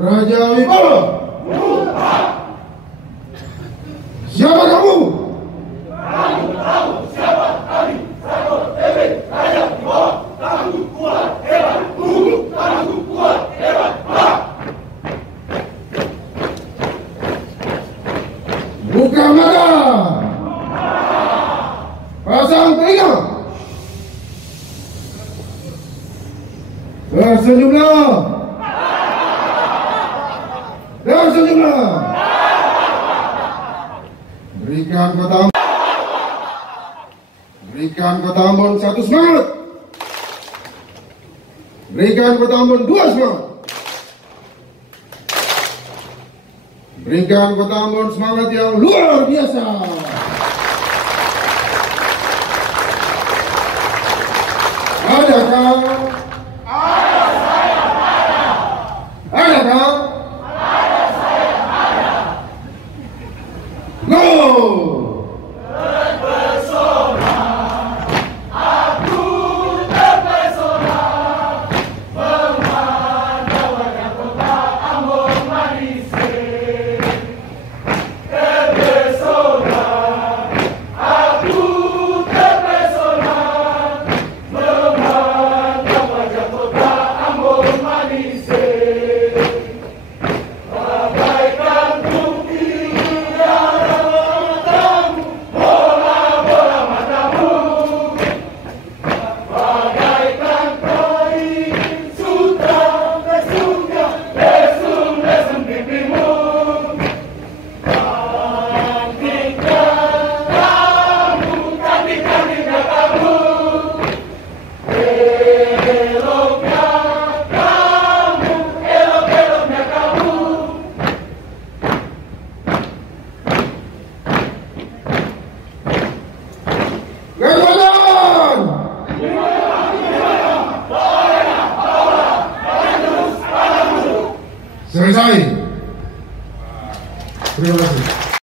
Raja Wibowo. Siapa kamu? Kamu tahu siapa kami? Satpol PP Raja Wibowo. Tangguh, kuat, hebat. Tangguh, kuat, hebat. Buka mata. Pasang telinga. Tersenyumlah. Tersenyumlah. Berikan kota Ambon satu semangat. Berikan kota Ambon dua semangat. Berikan kota Ambon semangat yang luar biasa. Adakah? Adakah? Go! Selesai. Terima kasih.